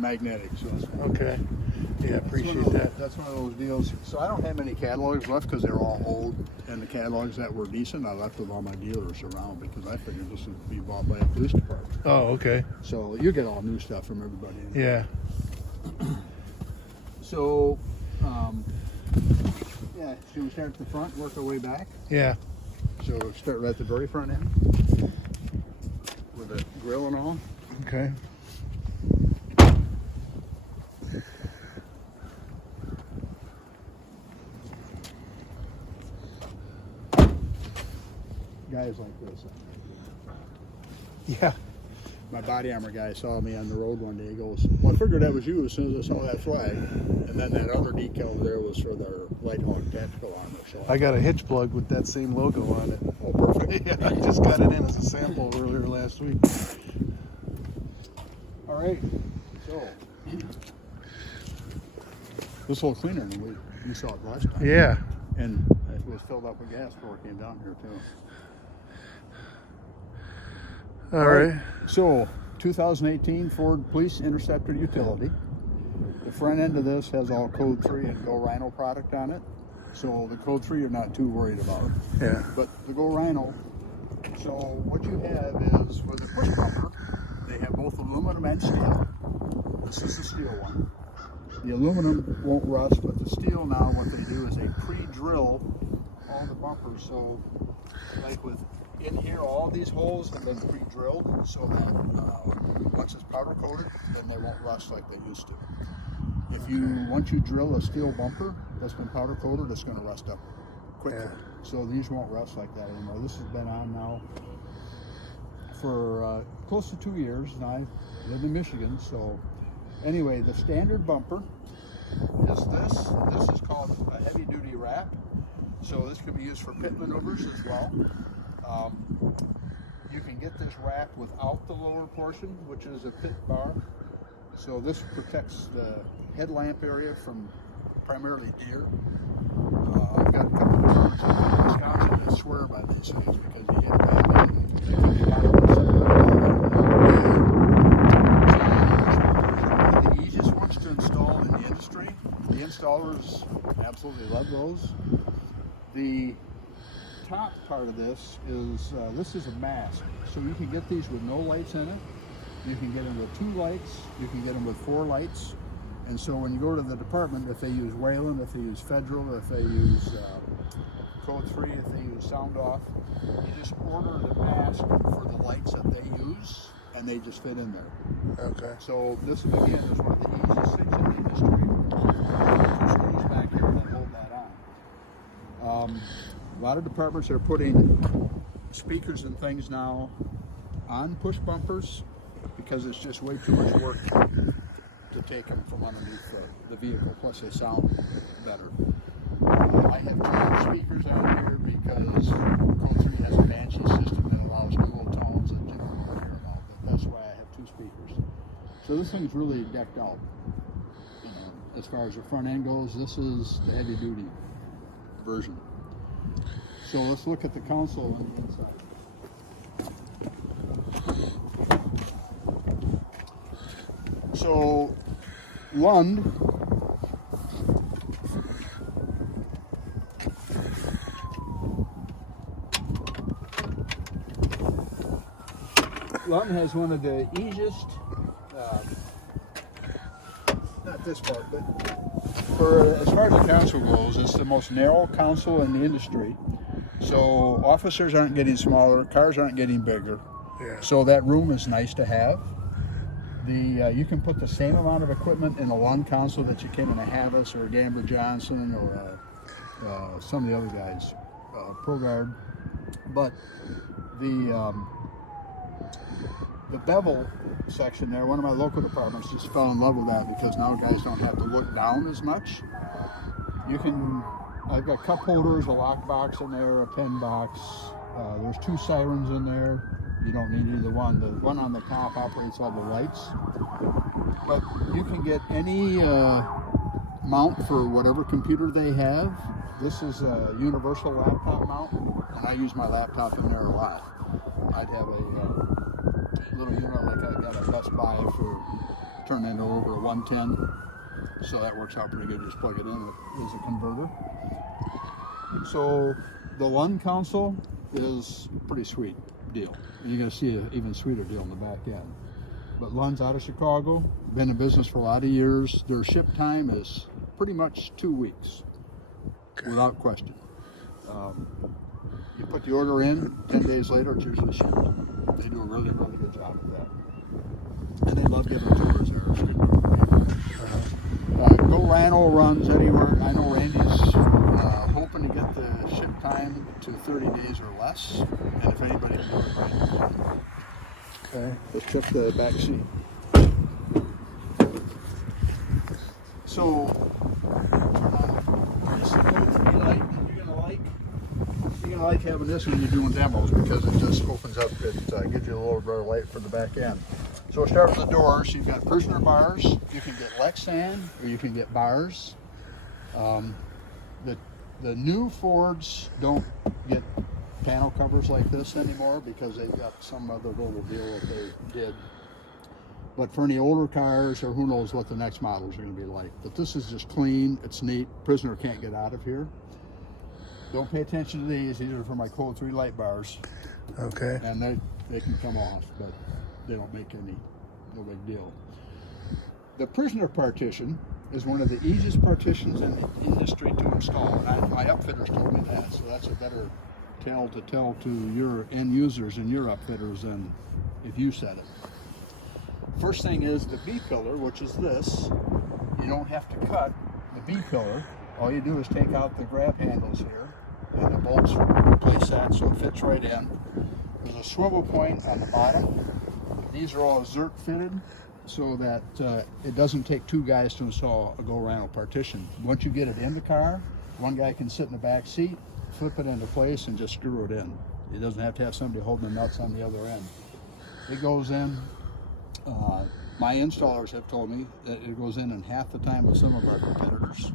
magnetic. So it's Okay. Yeah, appreciate that. That's one of those deals. So I don't have many catalogs left because they're all old, and the catalogs that were decent I left with all my dealers around because I figured this would be bought by a police department. Oh, okay. So you get all new stuff from everybody. Yeah. So, yeah, should we start at the front, work our way back? Yeah. So we'll start right at the very front end with the grill and all. Okay. Guys like this. Yeah. My body armor guy saw me on the road one day. He goes, well, I figured that was you as soon as I saw that flag. And then that other decal there was for their Lighthawk tactical armor. So I got a hitch plug with that same logo on it. oh, perfect. Yeah, I just got it in as a sample earlier last week. All right. So this whole cleaner, you saw it last time. Yeah. And it was filled up with gas before it came down here too. All right. So 2018 Ford Police Interceptor Utility. The front end of this has all Code 3 and Go Rhino product on it. So the Code 3 you're not too worried about. Yeah. But the Go Rhino, so what you have is for the push bumper, they have both aluminum and steel. This is the steel one. The aluminum won't rust, but the steel now, what they do is they pre-drill all the bumpers. So like with in here, all these holes have been pre-drilled so that once it's powder coated, then they won't rust like they used to. Once you drill a steel bumper that's been powder coated, it's going to rust up quickly. Yeah. So these won't rust like that anymore. This has been on now for close to 2 years, and I live in Michigan. So anyway, the standard bumper is this. This is called a heavy-duty wrap. So this can be used for pit maneuvers as well. You can get this wrapped without the lower portion, which is a pit bar. So this protects the headlamp area from primarily deer. I've got a couple of birds in Wisconsin that swear by these things because you hit them and they can be violent. So one of the easiest ones to install in the industry. The installers absolutely love those. The top part of this is a mask, so you can get these with no lights in it. You can get them with 2 lights. You can get them with 4 lights. And so when you go to the department, if they use Wayland, if they use Federal, if they use Code 3, if they use Sound Off, you just order the mask for the lights that they use, and they just fit in there. Okay. So this again is one of the easiest things in the industry. Two screws back here that hold that on. A lot of departments are putting speakers and things now on push bumpers because it's just way too much work to take them from underneath the vehicle. Plus, they sound better. I have 2 speakers on here because Code 3 has a Banshee system that allows dual tones that you don't want to hear about. But that's why I have 2 speakers. So this thing's really decked out. As far as the front end goes, this is the heavy duty version. So let's look at the console on the inside. So Lund has one of the easiest, not this part, but as far as the console goes, it's the most narrow console in the industry. So officers aren't getting smaller, cars aren't getting bigger. Yeah. So that room is nice to have. You can put the same amount of equipment in a Lund console that you can in a Havas or a Gamber Johnson or some of the other guys, ProGuard. But the bevel section there, one of my local departments just fell in love with that because now guys don't have to look down as much. I've got cup holders, a lock box in there, a pen box. There's 2 sirens in there. You don't need either one. The one on the top operates all the lights. But you can get any mount for whatever computer they have. This is a universal laptop mount, and I use my laptop in there a lot. I'd have a little unit like I got at Best Buy for turn it over to 110. So that works out pretty good. Just plug it in as a converter. So the Lund console is a pretty sweet deal. You're going to see an even sweeter deal in the back end. But Lund's out of Chicago, been in business for a lot of years. Their ship time is pretty much 2 weeks, without question. You put the order in, 10 days later it's usually shipped. They do a really, really good job of that. And they love giving tours there. It's a good group of people. Go Rano runs anywhere. I know Randy's hoping to get the ship time to 30 days or less. And if anybody can do it, Randy can. Okay. Let's check the back seat. So, this is going to be like, you're gonna like having this when you're doing demos because it just opens up, it gives you a little bit of light for the back end. So we'll start with the doors. You've got prisoner bars. You can get Lexan or you can get bars. The new Fords don't get panel covers like this anymore because they've got some other little deal that they did. But for any older cars, or who knows what the next models are going to be like. But this is just clean, it's neat. Prisoner can't get out of here. Don't pay attention to these. These are for my Code 3 light bars. Okay. And they can come off, but they don't make no big deal. The prisoner partition is one of the easiest partitions in the industry to install. And my upfitters told me that, so that's a better tale to tell to your end users and your upfitters than if you said it. First thing is the B-pillar, which is this. You don't have to cut the B-pillar. All you do is take out the grab handles here, and the bolts replace that so it fits right in. There's a swivel point on the bottom. These are all Zerk fitted so that it doesn't take two guys to install a go-around partition. Once you get it in the car, one guy can sit in the back seat, flip it into place, and just screw it in. It doesn't have to have somebody holding the nuts on the other end. It goes in. My installers have told me that it goes in half the time of some of our competitors.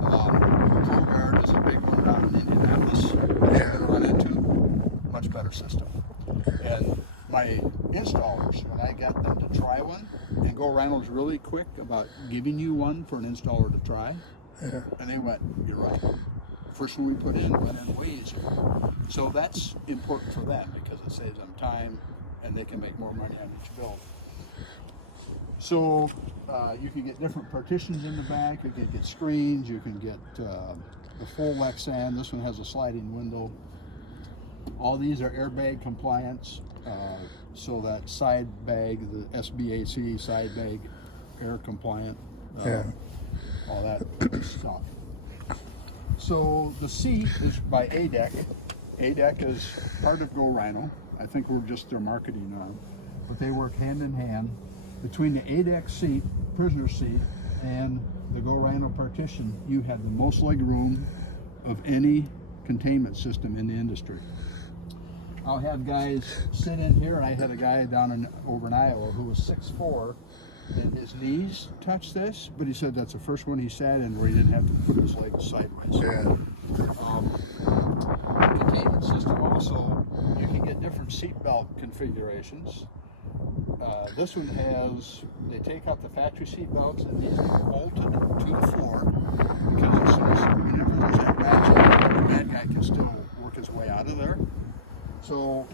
ProGuard is a big one down in Indianapolis. They've been run into much better system. And my installers, when I got them to try one, and Go Reynolds really quick about giving you one for an installer to try, Yeah. and they went, "You're right." First one we put in went in way easier. So that's important for them because it saves them time, and they can make more money on each build. So you can get different partitions in the back. You can get screens. You can get the full Lexan. This one has a sliding window. All these are airbag compliance. So that side bag, the SBAC side bag, air compliant. Yeah. All that stuff. So the seat is by ADEC. ADEC is part of Go Rhino. I think we're just their marketing arm, but they work hand in hand. Between the ADEC seat, prisoner seat, and the Go Rhino partition, you have the most leg room of any containment system in the industry. I'll have guys sit in here, and I had a guy down over in Iowa who was 6'4", and his knees touched this, but he said that's the first one he sat in where he didn't have to put his legs sideways. Yeah. Containment system also, you can get different seat belt configurations. This one has, they take out the factory seat belts and these are bolted to the floor because as soon as, whenever there's that ratchet, the bad guy can still work his way out of there. So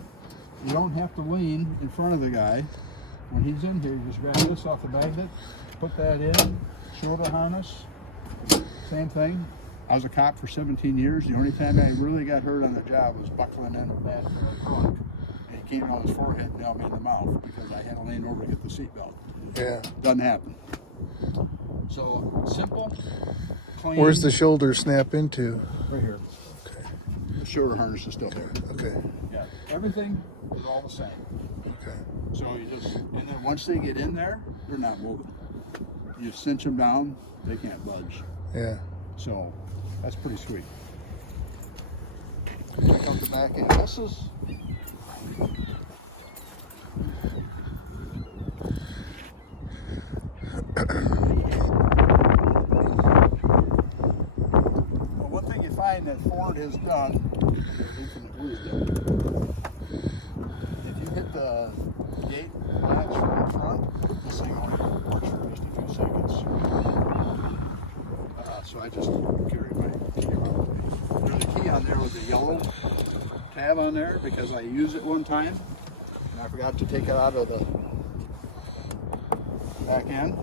you don't have to lean in front of the guy. When he's in here, you just grab this off the magnet, put that in, shoulder harness, same thing. I was a cop for 17 years. The only time I really got hurt on the job was buckling in with that trunk. And he came on his forehead and nailed me in the mouth because I had to lean over to get the seatbelt. Yeah. Doesn't happen. So simple, clean. Where's the shoulder snap into? Right here. Okay. The shoulder harness is still there. Okay. Yeah. Everything is all the same. Okay. So you just, and then once they get in there, they're not moving. You cinch them down, they can't budge. Yeah. So that's pretty sweet. Check out the back end. This is well, one thing you find that Ford has done, if you hit the gate latch from the front, this thing only works I just carry my key around. There's a key on there with a yellow tab on there because I used it one time and I forgot to take it out of the back end.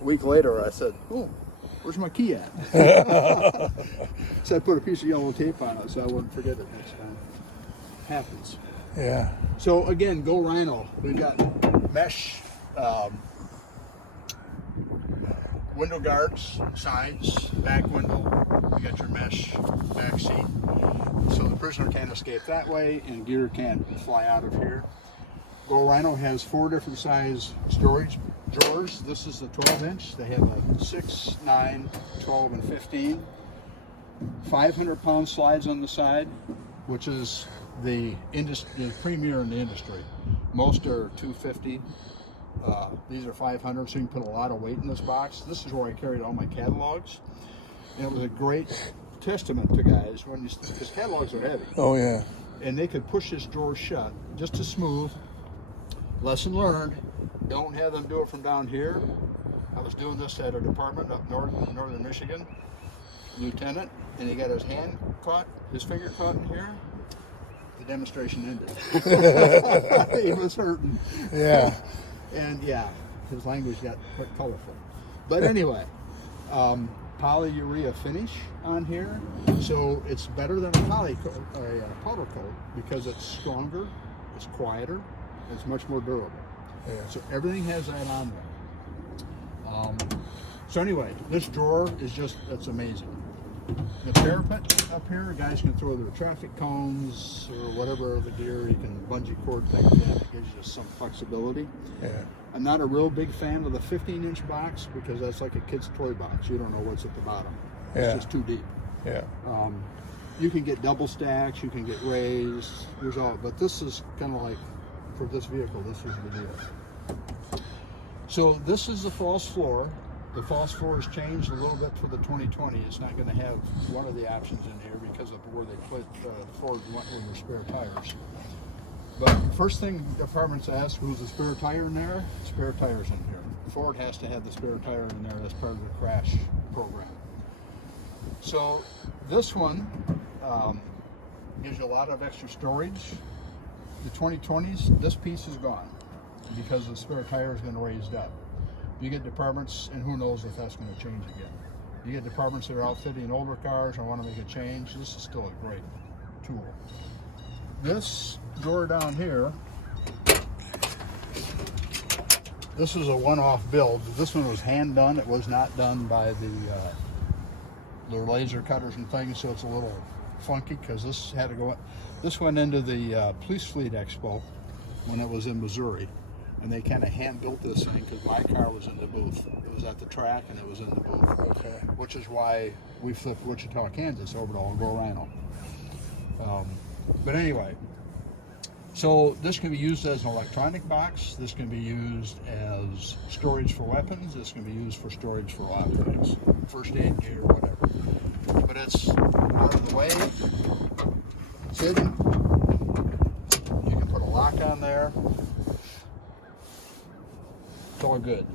A week later I said, oh, where's my key at? So I put a piece of yellow tape on it so I wouldn't forget it next time. Happens. Yeah. So again, Go Rhino. We've got mesh window guards, sides, back window. You got your mesh back seat. So the prisoner can't escape that way and gear can't fly out of here. Go Rhino has 4 different size storage drawers. This is the 12-inch. They have a 6, 9, 12, and 15. 500-pound slides on the side, which is the premier in the industry. Most are 250. These are 500, so you can put a lot of weight in this box. This is where I carried all my catalogs. And it was a great testament to guys because catalogs are heavy. Oh yeah. And they could push this drawer shut just as smooth. Lesson learned, don't have them do it from down here. I was doing this at a department up north in northern Michigan, lieutenant, and he got his finger caught in here. The demonstration ended. He was hurting. Yeah. And yeah, his language got quite colorful. But anyway, polyurea finish on here, so it's better than a powder coat because it's stronger, it's quieter, it's much more durable. Yeah. So everything has that on there. So anyway, this drawer is it's amazing. The parapet up here, guys can throw their traffic cones or whatever the gear, you can bungee cord thing in. It gives you some flexibility. Yeah. I'm not a real big fan of the 15-inch box because that's like a kid's toy box. You don't know what's at the bottom. It's Yeah. just too deep. Yeah. You can get double stacks, you can get raised, there's all, but this is kind of like, for this vehicle, this is the deal. So this is the false floor. The false floor has changed a little bit for the 2020. It's not going to have one of the options in here because of where they put Ford went with their spare tires. But first thing departments ask, who's the spare tire in there? Spare tires in here. Ford has to have the spare tire in there as part of the crash program. So this one gives you a lot of extra storage. The 2020s, this piece is gone because the spare tire is going to raise up. You get departments, and who knows if that's going to change again. You get departments that are outfitting older cars and want to make a change. This is still a great tool. This drawer down here, this is a one-off build. This one was hand done. It was not done by the laser cutters and things, so it's a little funky because this had to go. This went into the Police Fleet Expo when it was in Missouri. And they kind of hand built this thing because my car was in the booth. It was at the track and it was in the booth. Okay. Which is why we flipped Wichita, Kansas over to Go Rhino. But anyway, so this can be used as an electronic box. This can be used as storage for weapons. This can be used for storage for a lot of things. First aid gear, whatever. But it's out of the way. It's hidden. You can put a lock on there. It's all good.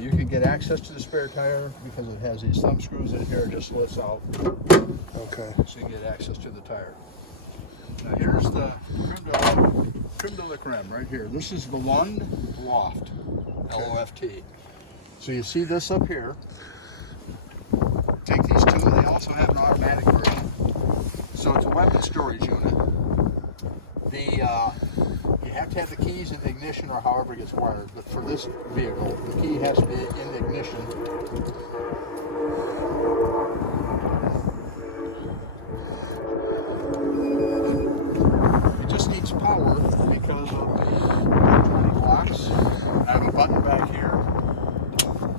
You can get access to the spare tire because it has these thumb screws in here. It just lifts out. Okay. So you can get access to the tire. Now here's the creme de la creme right here. This is the Lund Loft, L-O-F-T. So you see this up here. Take these two. They also have an automatic version. So it's a weapon storage unit. You have to have the keys in the ignition or however it gets wired, but for this vehicle, the key has to be in the ignition. It just needs power because of the electronic locks. I have a button back here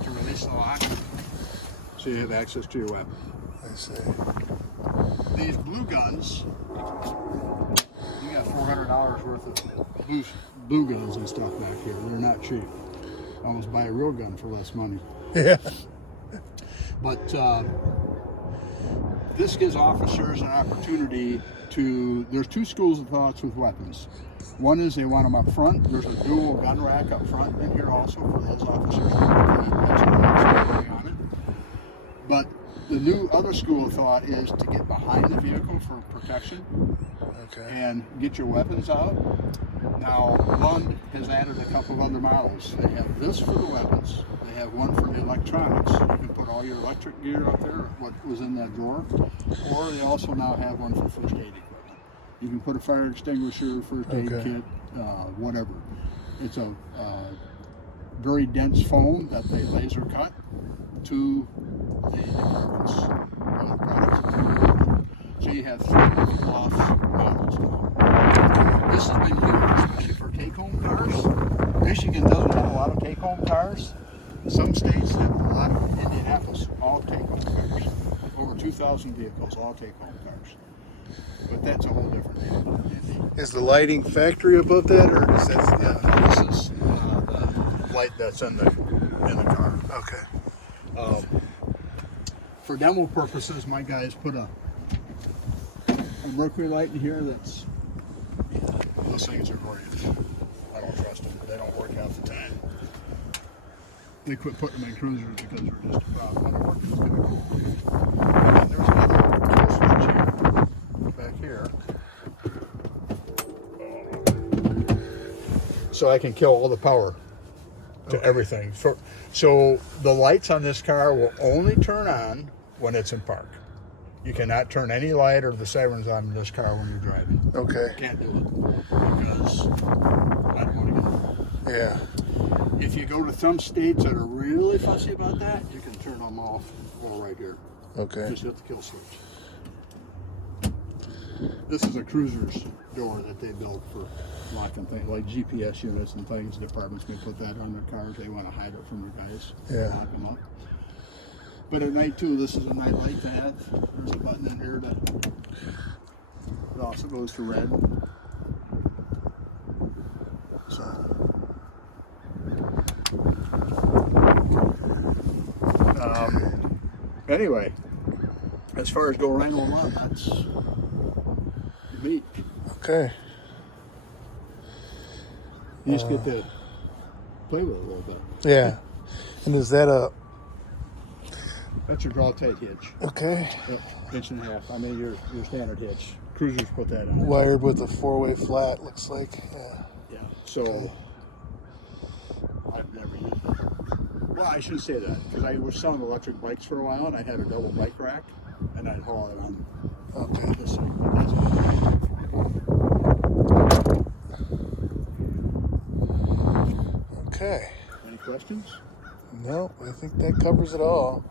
to release the lock, so you have access to your weapon. I see. These blue guns, you got $400 worth of blue guns and stuff back here. They're not cheap. Almost buy a real gun for less money. Yeah. But this gives officers an opportunity to, there's two schools of thoughts with weapons. One is they want them up front. There's a dual gun rack up front in here also for those officers on it. But The new other school of thought is to get behind the vehicle for protection Okay. and get your weapons out. Now, Lund has added a couple of other models. They have this for the weapons. They have one for the electronics. You can put all your electric gear up there, what was in that drawer. Or they also now have one for first aid equipment. You can put a fire extinguisher, first aid Okay. kit, whatever. It's a very dense foam that they laser cut to the department's products. So you have 3 off models now. This has been huge, especially for take-home cars. Michigan doesn't have a lot of take-home cars. Some states have a lot of Indianapolis, all take-home cars. Over 2,000 vehicles, all take-home cars. But that's a whole different deal. Is the lighting factory above that, or is that? Yeah. This is the light that's in the car. Okay. For demo purposes, my guys put a mercury light in here that's, those things are great. I don't trust them. They don't work half the time. They quit putting them in cruisers because they're just a problem. When it works, it's gonna go. And then there's another switch back here. So I can kill all the power to everything. So the lights on this car will only turn on when it's in park. You cannot turn any light or the sirens on in this car when you're driving. Okay. Can't do it because I don't want to get it. Yeah. If you go to some states that are really fussy about that, you can turn them off or right here. Okay. Just hit the kill switch. This is a cruiser's door that they build for locking things like GPS units and things. Departments may put that on their cars. They want to hide it from their guys. Yeah. Lock them up. But at night too, this is a night light to have. There's a button in here that it also goes to red. So anyway, as far as Durango Run, that's the beat. Okay. You just get to play with it a little bit. Yeah. And is that a? That's your draw tight hitch. Okay. Inch and a half. I mean your standard hitch. Cruisers put that on. Wired with a 4-way flat, looks like. Yeah. Yeah. So I've never used it. Well, I shouldn't say that because I was selling electric bikes for a while and I had a double bike rack and I'd haul it on Okay. this thing. But that's Okay. any questions? No, I think that covers it all.